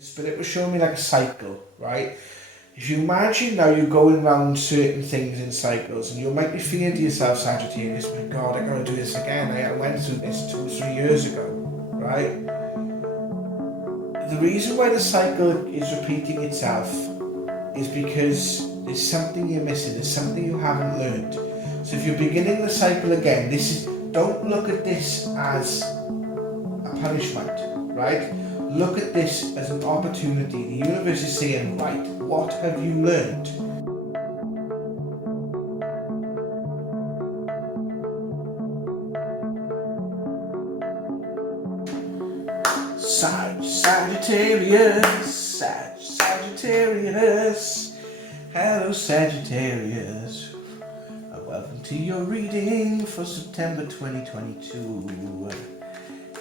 Spirit was showing me like a cycle, right? If you imagine now you're going around certain things in cycles, and you might be feeling to yourself, Sagittarius, my God, I gotta do this again. I went through this 2 or 3 years ago, right? The reason why the cycle is repeating itself is because there's something you're missing, there's something you haven't learned. So if you're beginning the cycle again, don't look at this as a punishment, right? Look at this as an opportunity. The universe is saying, right, what have you learned? Sagittarius. Hello, Sagittarius. Welcome to your reading for September 2022.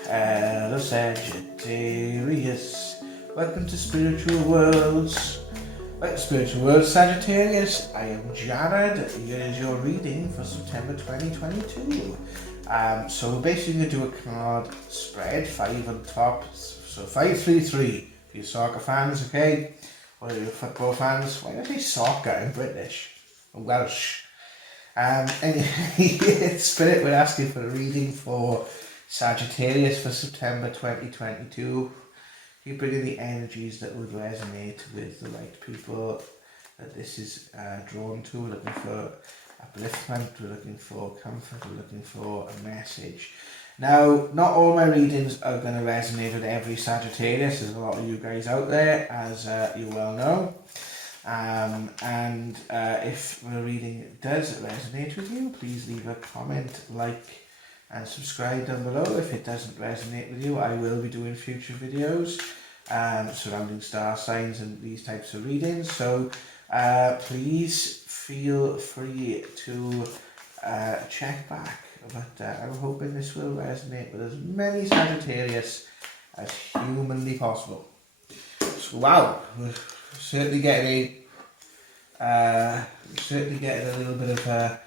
Hello, Sagittarius. Welcome to Spiritual Worlds. Spiritual Worlds, Sagittarius. I am Jared. Here is your reading for September 2022. So we're basically going to do a card spread, 5 on top. So 533 for your soccer fans, okay? Or your football fans. Why did I say soccer? I'm British. I'm Welsh. Anyway, Spirit, we're asking for a reading for Sagittarius for September 2022. Keep bringing the energies that would resonate with the right people that this is drawn to. We're looking for upliftment, we're looking for comfort, we're looking for a message. Now, not all my readings are going to resonate with every Sagittarius. There's a lot of you guys out there, as you well know. If the reading does resonate with you, please leave a comment, like, and subscribe down below. If it doesn't resonate with you, I will be doing future videos surrounding star signs and these types of readings. So please feel free to check back. But I'm hoping this will resonate with as many Sagittarius as humanly possible. So wow, we're certainly getting a little bit of a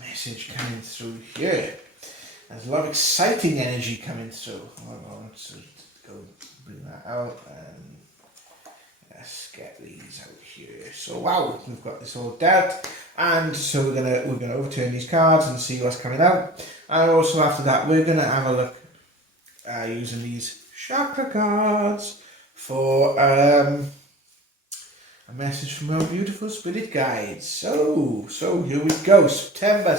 message coming through here. There's a lot of exciting energy coming through. Let's go bring that out and let's get these out here. So wow, we've got this all dealt, and so we're gonna overturn these cards and see what's coming out. And also after that, we're gonna have a look using these chakra cards for a message from our beautiful spirit guides. So here we go. September.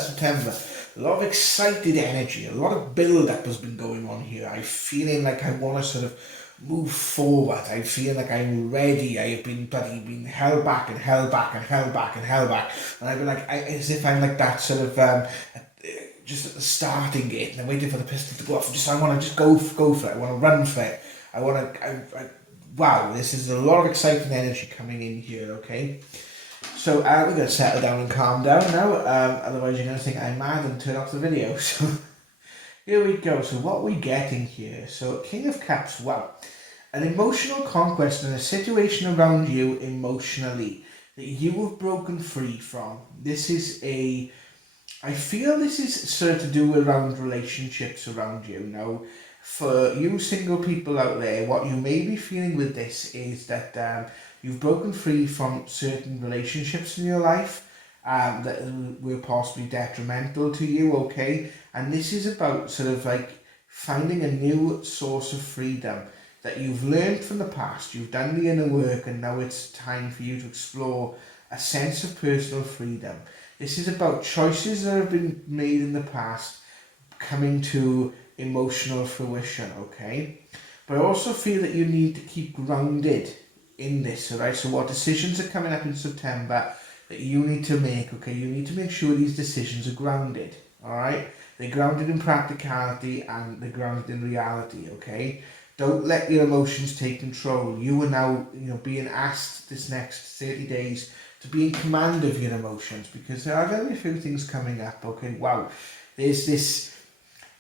A lot of excited energy, a lot of build-up has been going on here. I'm feeling like I want to sort of move forward. I feel like I'm ready. I have been held back. And I've been like, as if I'm like that sort of just at the starting gate, and I'm waiting for the pistol to go off. I want to just go for it. I want to run for it. Wow, this is a lot of exciting energy coming in here, okay? So we're going to settle down and calm down now, otherwise you're going to think I'm mad and turn off the video. So here we go. So what are we getting here? So King of Cups, wow. An emotional conquest in a situation around you emotionally that you have broken free from. I feel this is sort of to do around relationships around you. Now, for you single people out there, what you may be feeling with this is that you've broken free from certain relationships in your life that were possibly detrimental to you, okay? And this is about sort of like finding a new source of freedom that you've learned from the past. You've done the inner work, and now it's time for you to explore a sense of personal freedom. This is about choices that have been made in the past coming to emotional fruition, okay? But I also feel that you need to keep grounded in this, alright? So what decisions are coming up in September that you need to make, okay? You need to make sure these decisions are grounded, alright? They're grounded in practicality and they're grounded in reality, okay? Don't let your emotions take control. You are now, being asked this next 30 days to be in command of your emotions, because there are going to be a few things coming up, okay? Wow, there's this.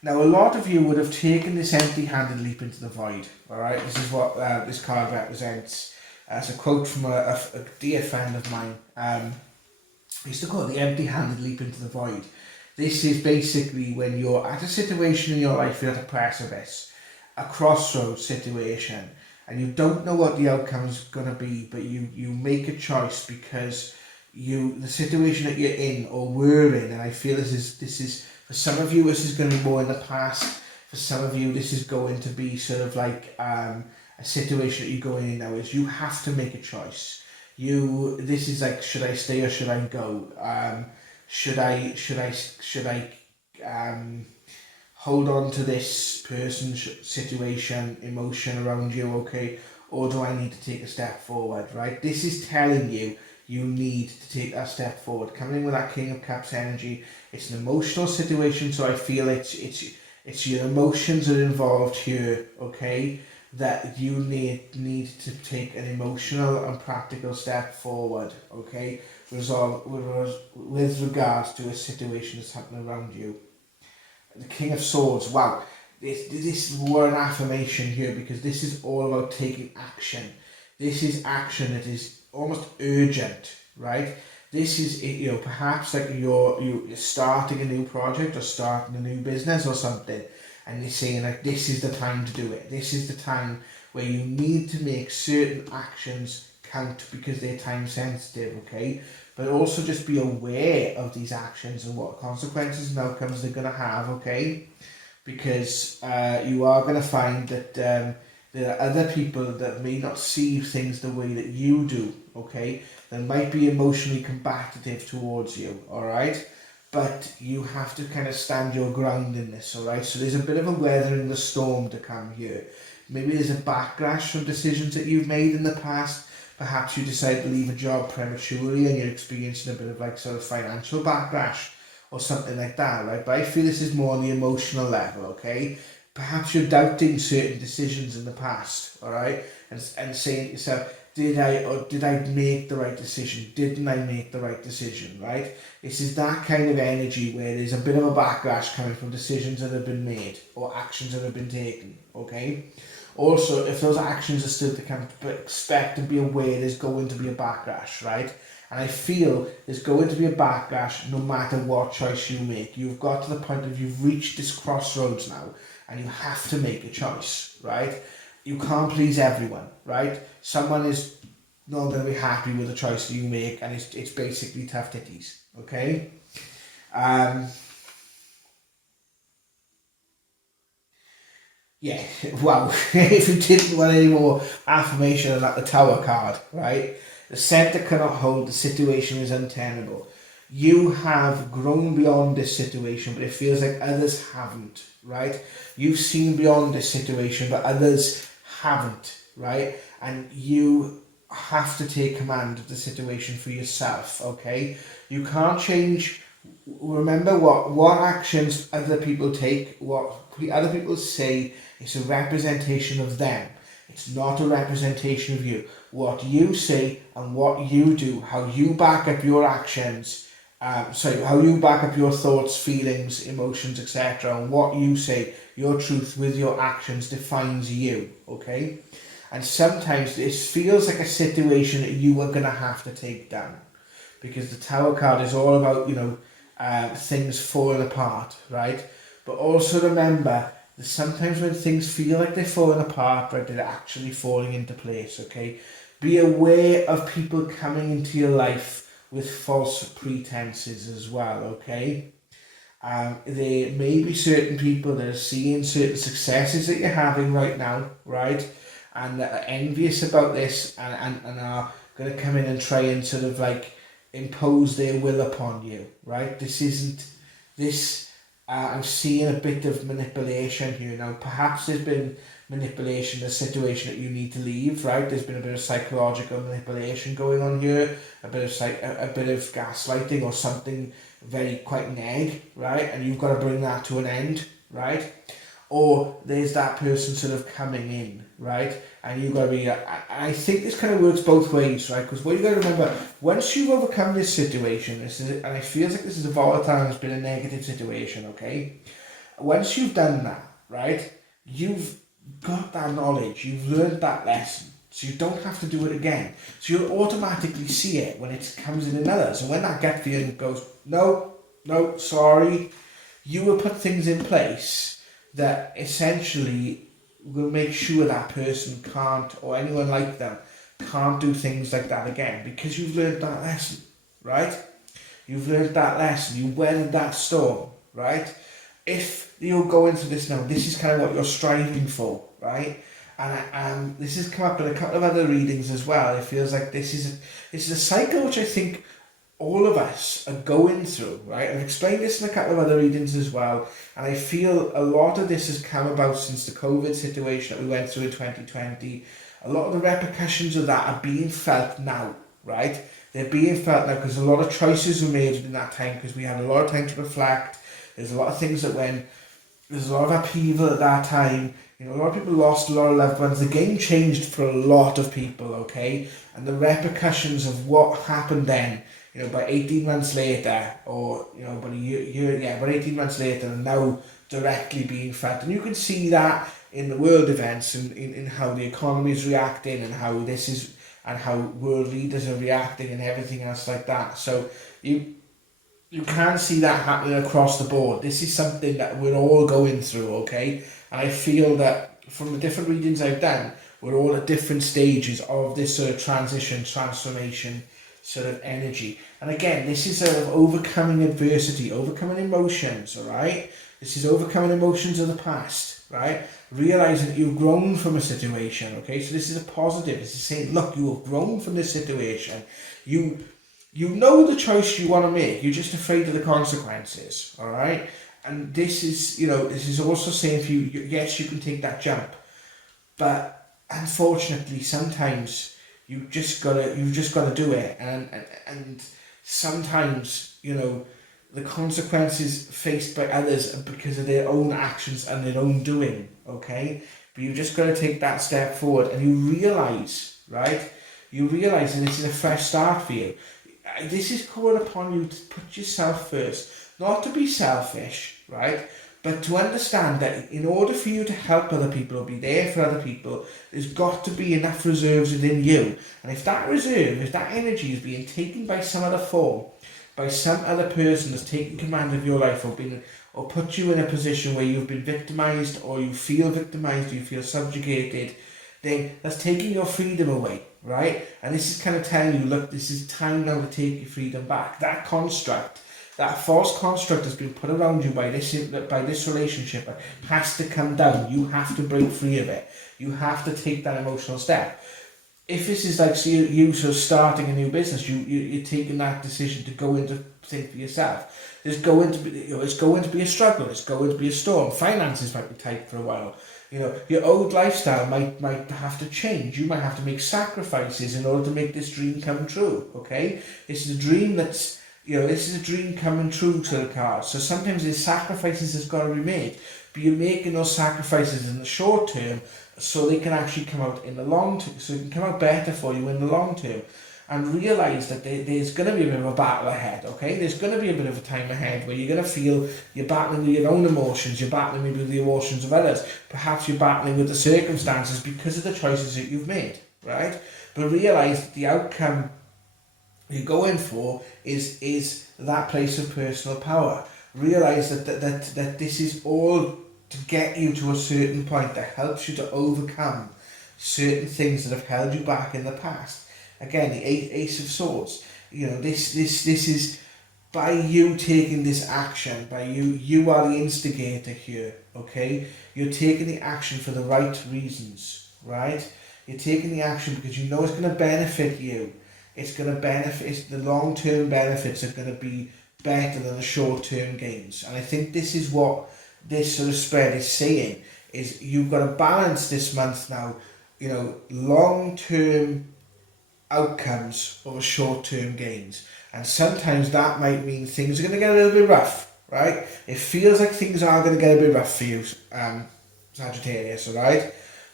Now, a lot of you would have taken this empty-handed leap into the void, all right? This is what this card represents. It's a quote from a dear friend of mine. I used to call it the empty-handed leap into the void. This is basically when you're at a situation in your life, you're at a precipice. a crossroads situation, and you don't know what the outcome's going to be, but you make a choice because the situation that you're in or were in, and I feel this is for some of you, this is going to be more in the past. For some of you, this is going to be sort of like a situation that you're going in now, is you have to make a choice. This is like, should I stay or should I go? Should I hold on to this person's situation, emotion around you, okay? Or do I need to take a step forward, right? This is telling you need to take that step forward. Coming in with that King of Cups energy, it's an emotional situation, so I feel it's your emotions that are involved here, okay? That you need to take an emotional and practical step forward, okay? With regards to a situation that's happening around you. The King of Swords, wow, this were an affirmation here, because this is all about taking action. This is action that is almost urgent, right? This is, perhaps like you're starting a new project or starting a new business or something, and you're saying like, this is the time to do it. This is the time where you need to make certain actions count, because they're time sensitive, okay? But also just be aware of these actions and what consequences and outcomes they're going to have, okay? Because you are going to find that there are other people that may not see things the way that you do, okay? That might be emotionally combative towards you, all right? But you have to kind of stand your ground in this, all right? So there's a bit of a weathering the storm to come here. Maybe there's a backlash from decisions that you've made in the past. Perhaps you decide to leave a job prematurely and you're experiencing a bit of like sort of financial backlash or something like that, right? But I feel this is more on the emotional level, okay? Perhaps you're doubting certain decisions in the past, all right? And saying to yourself, did I make the right decision? Didn't I make the right decision, right? This is that kind of energy where there's a bit of a backlash coming from decisions that have been made or actions that have been taken, okay? Also, if those actions are still to come, expect and be aware there's going to be a backlash, right? And I feel there's going to be a backlash no matter what choice you make. You've got to the point of you've reached this crossroads now, and you have to make a choice, right? You can't please everyone, right? Someone is not going to be happy with the choice that you make, and it's basically tough titties, okay? Yeah, well, if you didn't want any more affirmation about the Tower card, right? The centre cannot hold, the situation is untenable. You have grown beyond this situation, but it feels like others haven't, right? You've seen beyond this situation, but others haven't, right? And you have to take command of the situation for yourself, okay? You can't change. Remember what actions other people take, what other people say, it's a representation of them. It's not a representation of you. What you say and what you do, how you back up your actions, how you back up your thoughts, feelings, emotions, etc. And what you say, your truth with your actions defines you, okay? And sometimes this feels like a situation that you are going to have to take down. Because the Tower card is all about, things falling apart, right? But also remember that sometimes when things feel like they're falling apart, right, they're actually falling into place, okay? Be aware of people coming into your life with false pretenses as well, okay? There may be certain people that are seeing certain successes that you're having right now, right? And that are envious about this and are going to come in and try and sort of like impose their will upon you, right? I'm seeing a bit of manipulation here now. Perhaps there's been manipulation in a situation that you need to leave, right? There's been a bit of psychological manipulation going on here, a bit of gaslighting or something very quite neg, right? And you've got to bring that to an end, right? Or there's that person sort of coming in, right? And you've got to be, I think this kind of works both ways, right? Because what you've got to remember, once you've overcome this situation, and it feels like this is a volatile and it's been a negative situation, okay? Once you've done that, right, you've got that knowledge, you've learned that lesson, so you don't have to do it again. So you'll automatically see it when it comes in others. And when that gut feeling goes, no, sorry, you will put things in place that essentially will make sure that person can't, or anyone like them, can't do things like that again, because you've learned that lesson, right? You've learned that lesson, you weathered that storm, right? If you're going through this now, this is kind of what you're striving for, right? And this has come up in a couple of other readings as well. It feels like this is a cycle which I think all of us are going through, right? I've explained this in a couple of other readings as well, and I feel a lot of this has come about since the COVID situation that we went through in 2020. A lot of the repercussions of that are being felt now, right? They're being felt now because a lot of choices were made in that time, because we had a lot of time to reflect. There's a lot of things that went, there's a lot of upheaval at that time. You know, a lot of people lost a lot of loved ones. The game changed for a lot of people, okay? And the repercussions of what happened then, you know, by 18 months later, or, you know, about a year, about 18 months later, and now directly being felt. And you can see that in the world events, and in how the economy is reacting, and how this is, and how world leaders are reacting, and everything else like that. So you can see that happening across the board. This is something that we're all going through, okay? And I feel that from the different readings I've done, we're all at different stages of this sort of transition, transformation sort of energy. And again, this is sort of overcoming adversity, overcoming emotions, all right? This is overcoming emotions of the past, right? Realizing that you've grown from a situation, okay? So this is a positive. This is saying, look, you have grown from this situation. You know the choice you want to make. You're just afraid of the consequences, all right? And this is, you know, this is also saying for you, yes, you can take that jump, but unfortunately, sometimes you've just gotta do it, and sometimes, you know, the consequences faced by others are because of their own actions and their own doing, okay? But you've just got to take that step forward, and you realise, right? You realise that this is a fresh start for you. This is calling upon you to put yourself first, not to be selfish, right? But to understand that in order for you to help other people or be there for other people, there's got to be enough reserves within you. And if that reserve, if that energy is being taken by some other form, by some other person that's taken command of your life, or put you in a position where you've been victimized, or you feel victimized, or you feel subjugated, then that's taking your freedom away, right? And this is kind of telling you, look, this is time now to take your freedom back. That construct, that false construct has been put around you by this relationship, has to come down. You have to break free of it. You have to take that emotional step. If this is like, so you sort of starting a new business, you're taking that decision to go into think for yourself. There's going to be, you know, it's going to be a struggle. It's going to be a storm. Finances might be tight for a while. You know, your old lifestyle might have to change. You might have to make sacrifices in order to make this dream come true. Okay, this is a dream that's, you know, this is a dream coming true to the cards. So sometimes there's sacrifices that's got to be made, but you're making those sacrifices in the short term so they can actually come out in the long term, so it can come out better for you in the long term. And realise that there's going to be a bit of a battle ahead, okay? There's going to be a bit of a time ahead where you're going to feel you're battling with your own emotions, you're battling maybe with the emotions of others, perhaps you're battling with the circumstances because of the choices that you've made, right? But realise that the outcome you're going for is that place of personal power. Realise that this is all to get you to a certain point that helps you to overcome certain things that have held you back in the past. Again, the Ace of Swords. You know, this is by you taking this action, by you are the instigator here, okay? You're taking the action for the right reasons, right? You're taking the action because you know it's going to benefit you. It's going to benefit, the long-term benefits are going to be better than the short-term gains. And I think this is what this sort of spread is saying, is you've got to balance this month now, you know, long-term outcomes over short-term gains. And sometimes that might mean things are going to get a little bit rough, right? It feels like things are going to get a bit rough for you, Sagittarius, all right?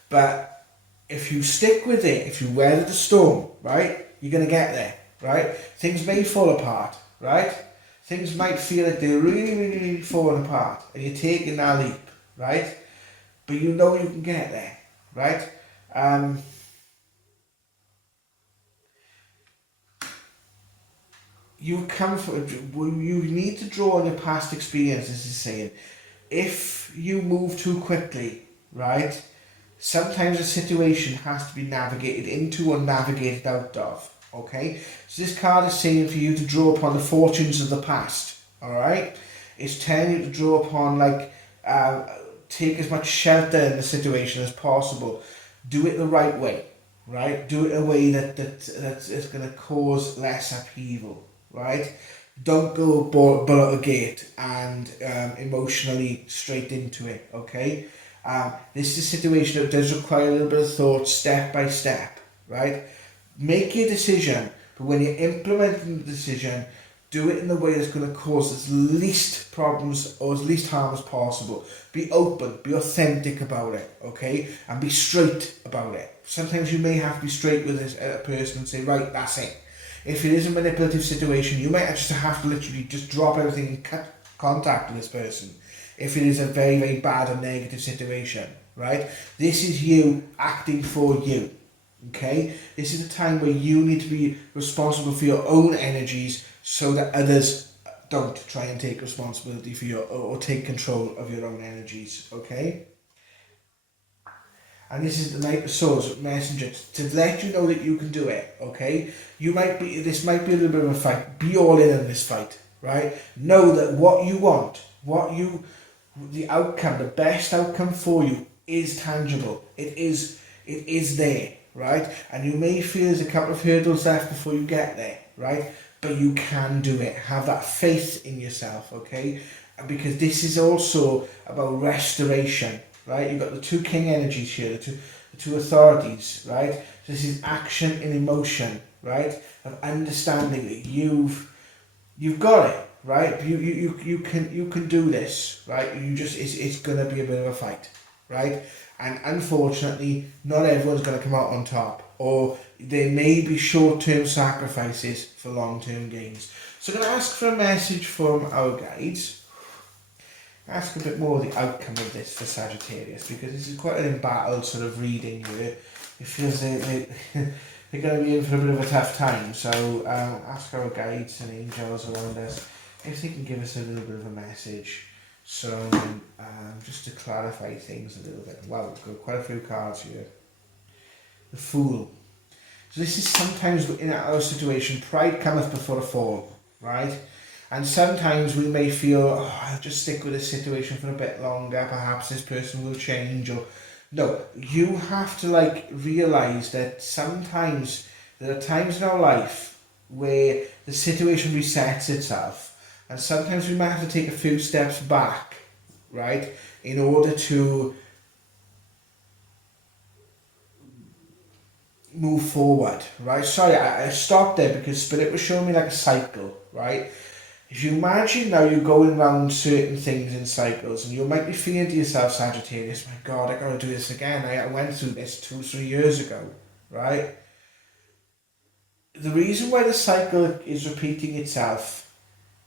But if you stick with it, if you weather the storm, right, you're going to get there, right? Things may fall apart, right? Things might feel like they're really, really, really falling apart, and you're taking that leap, right? But you know you can get there, right? You come from, you need to draw on your past experiences, is saying. If you move too quickly, right, Sometimes a situation has to be navigated into or navigated out of. Okay, so this card is saying for you to draw upon the fortunes of the past. All right, it's telling you to draw upon take as much shelter in the situation as possible. Do it the right way, right? Do it in a way that is going to cause less upheaval, right? Don't go bull at the gate and emotionally straight into it, okay? This is a situation that does require a little bit of thought, step by step, right? Make your decision, but when you're implementing the decision, do it in the way that's going to cause as least problems or as least harm as possible. Be open, be authentic about it, okay? And be straight about it. Sometimes you may have to be straight with a person and say, right, that's it. If it is a manipulative situation, you might just have to literally just drop everything and cut contact with this person. If it is a very, very bad or negative situation, right? This is you acting for you, okay? This is a time where you need to be responsible for your own energies so that others don't try and take responsibility for your or take control of your own energies, okay? And this is the Knight of Swords messenger to let you know that you can do it, okay? This might be a little bit of a fight. Be all in on this fight, right? Know that what you want, the outcome, the best outcome for you is tangible. It is there, right? And you may feel there's a couple of hurdles left before you get there, right? But you can do it. Have that faith in yourself, okay? Because this is also about restoration, right? You've got the two king energies here, the two authorities, right? So this is action and emotion, right? Of understanding that you've got it, right? You can do this, right? It's gonna be a bit of a fight, right? And unfortunately, not everyone's gonna come out on top, or there may be short-term sacrifices for long-term gains. So I'm gonna ask for a message from our guides. Ask a bit more of the outcome of this for Sagittarius, because this is quite an embattled sort of reading here. It feels they're going to be in for a bit of a tough time, so ask our guides and angels around us if they can give us a little bit of a message. So just to clarify things a little bit. Wow, we've got quite a few cards here. The Fool. So this is sometimes in our situation, pride cometh before a fall, right? And sometimes we may feel, I'll just stick with this situation for a bit longer, perhaps this person will change, or no, you have to realise that sometimes there are times in our life where the situation resets itself, and sometimes we might have to take a few steps back, right, in order to move forward, right? Sorry, I stopped there because Spirit was showing me like a cycle, right? If you imagine now you're going around certain things in cycles, and you might be feeling to yourself, Sagittarius, my God, I gotta do this again. I went through this 2-3 years ago, right? The reason why the cycle is repeating itself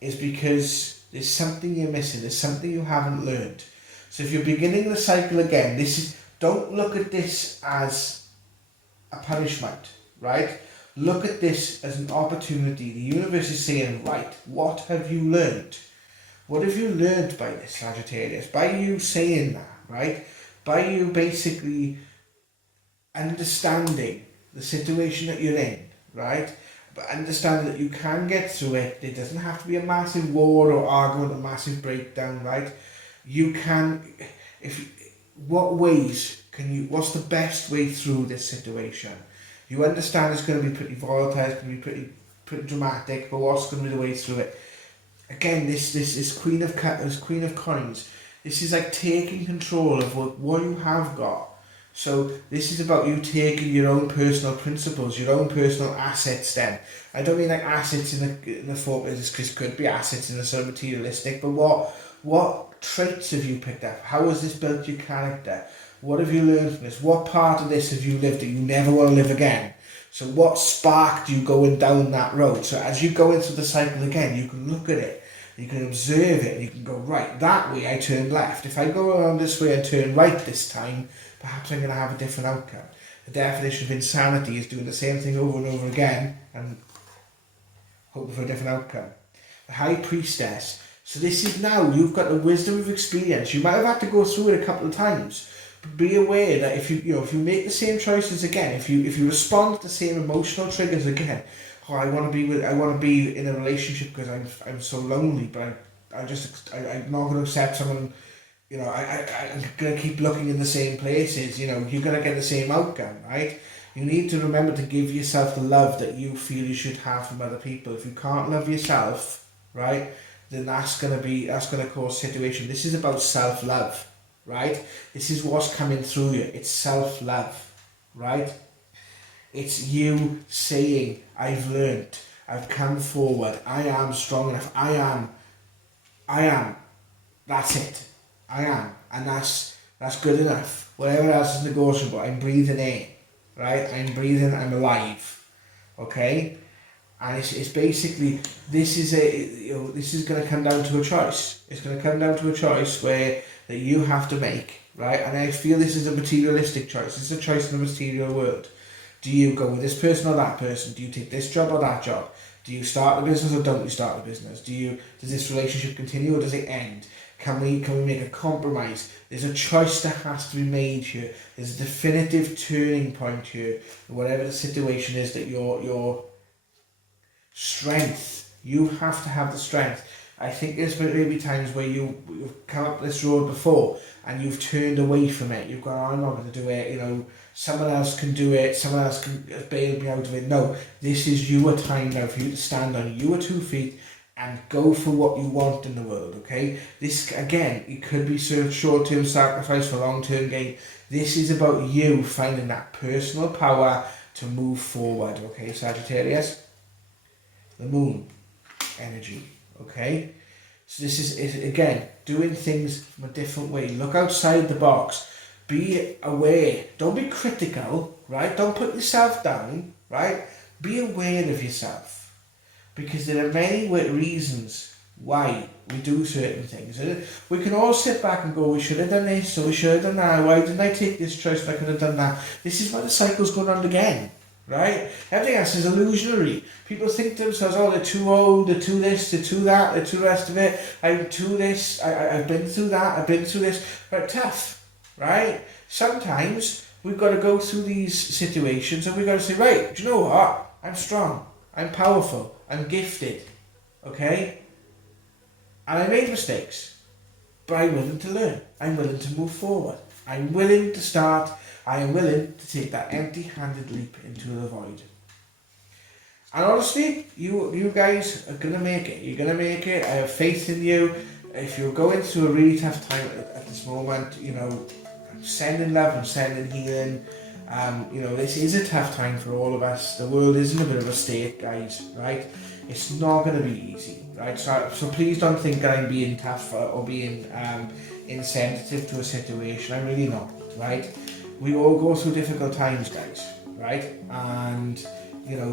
is because there's something you're missing, there's something you haven't learned. So if you're beginning the cycle again, don't look at this as a punishment, right? Look at this as an opportunity. The universe is saying, right, what have you learned? What have you learned by this, Sagittarius? By you saying that, right? By you basically understanding the situation that you're in, right? But understand that you can get through it. It doesn't have to be a massive war or argument, a massive breakdown, right? You can, what's the best way through this situation? You understand it's going to be pretty volatile, it's going to be pretty dramatic, but what's going to be the way through it? Again, this is Queen of Coins. This is like taking control of what you have got. So this is about you taking your own personal principles, your own personal assets then. I don't mean like assets in the form, this could be assets in the sort of materialistic, but what traits have you picked up? How has this built your character? What have you learned from this? What part of this have you lived that you never want to live again? So what sparked you going down that road? So as you go into the cycle again, you can look at it, you can observe it, and you can go, right, that way I turned left. If I go around this way and turn right this time, perhaps I'm going to have a different outcome. The definition of insanity is doing the same thing over and over again and hoping for a different outcome. The High Priestess. So this is now, you've got the wisdom of experience. You might have had to go through it a couple of times, be aware that if you make the same choices again, if you respond to the same emotional triggers again, oh, I want to be in a relationship because I'm so lonely, but I'm not going to accept someone. I'm going to keep looking in the same places. You're going to get the same outcome, right? You need to remember to give yourself the love that you feel you should have from other people. If you can't love yourself, right, then that's going to cause situation. This is about self-love, right? This is what's coming through you. It's self-love, right? It's you saying, I've learned, I've come forward, I am strong enough, I am, that's it, I am, and that's good enough. Whatever else is negotiable, I'm breathing in, right? I'm breathing, I'm alive, okay? And it's basically, this is going to come down to a choice. It's going to come down to a choice that you have to make, right? And I feel this is a materialistic choice. It's a choice in the material world. Do you go with this person or that person? Do you take this job or that job? Do you start the business or don't you start the business? Does this relationship continue or does it end? Can we make a compromise? There's a choice that has to be made here. There's a definitive turning point here. Whatever the situation is that your strength, you have to have the strength. I think there's maybe times where you've come up this road before and you've turned away from it. You've gone, oh, I'm not going to do it, someone else can do it, someone else can bail me out of it. No, this is your time now for you to stand on your 2 feet and go for what you want in the world, okay? This, again, it could be short-term sacrifice for long-term gain. This is about you finding that personal power to move forward, okay, Sagittarius? The moon energy, okay? So this is again, doing things from a different way. Look outside the box. Be aware. Don't be critical, right? Don't put yourself down, right? Be aware of yourself. Because there are many reasons why we do certain things. We can all sit back and go, we should have done this, or we should have done that. Why didn't I take this choice when I could have done that? This is why the cycle's going on again. Right? Everything else is illusionary. People think to themselves, oh, they're too old, they're too this, they're too that, they're too the rest of it. I'm too this, I've been through that, I've been through this. But tough, right? Sometimes we've got to go through these situations and we've got to say, right, do you know what? I'm strong, I'm powerful, I'm gifted, okay? And I made mistakes, but I'm willing to learn. I'm willing to move forward. I'm willing to start. I am willing to take that empty-handed leap into the void. And honestly, you guys are going to make it. You're going to make it. I have faith in you. If you're going through a really tough time at this moment, I'm sending love, I'm sending healing. This is a tough time for all of us. The world is in a bit of a state, guys, right? It's not going to be easy, right? So please don't think that I'm being tough or being insensitive to a situation. I'm really not, right? We all go through difficult times, guys, right? And,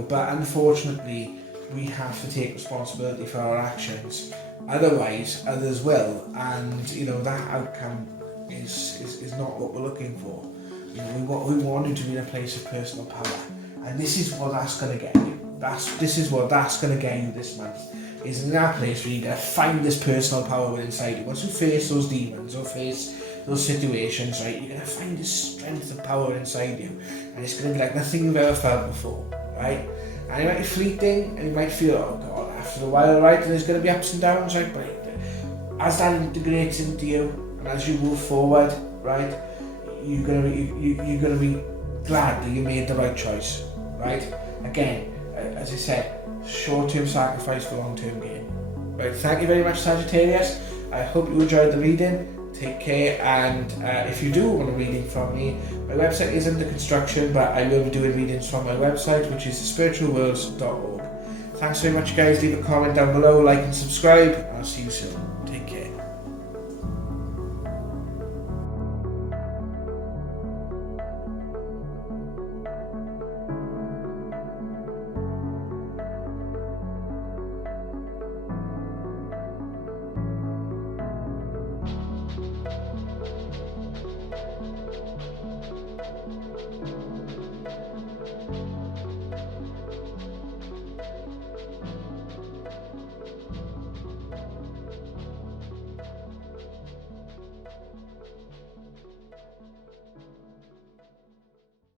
but unfortunately, we have to take responsibility for our actions. Otherwise, others will. And, that outcome is not what we're looking for. We want you to be in a place of personal power. And this is what that's going to get you. This is what that's going to get you this month. Is in that place where you're going to find this personal power within inside you. Once you face those demons or face those situations, right, you're going to find this strength and power inside you, and it's going to be like nothing you've ever felt before, right? And it might be fleeting, and you might feel, oh God, after a while, right, and there's going to be ups and downs, right, but as that integrates into you, and as you move forward, right, you're going to be glad that you made the right choice, right? Again, as I said, short-term sacrifice for long-term gain. Right, thank you very much, Sagittarius. I hope you enjoyed the reading. Take care, and if you do want a reading from me, my website is under construction, but I will be doing readings from my website, which is spiritualworlds.org. Thanks very much, guys. Leave a comment down below, like and subscribe, and I'll see you soon.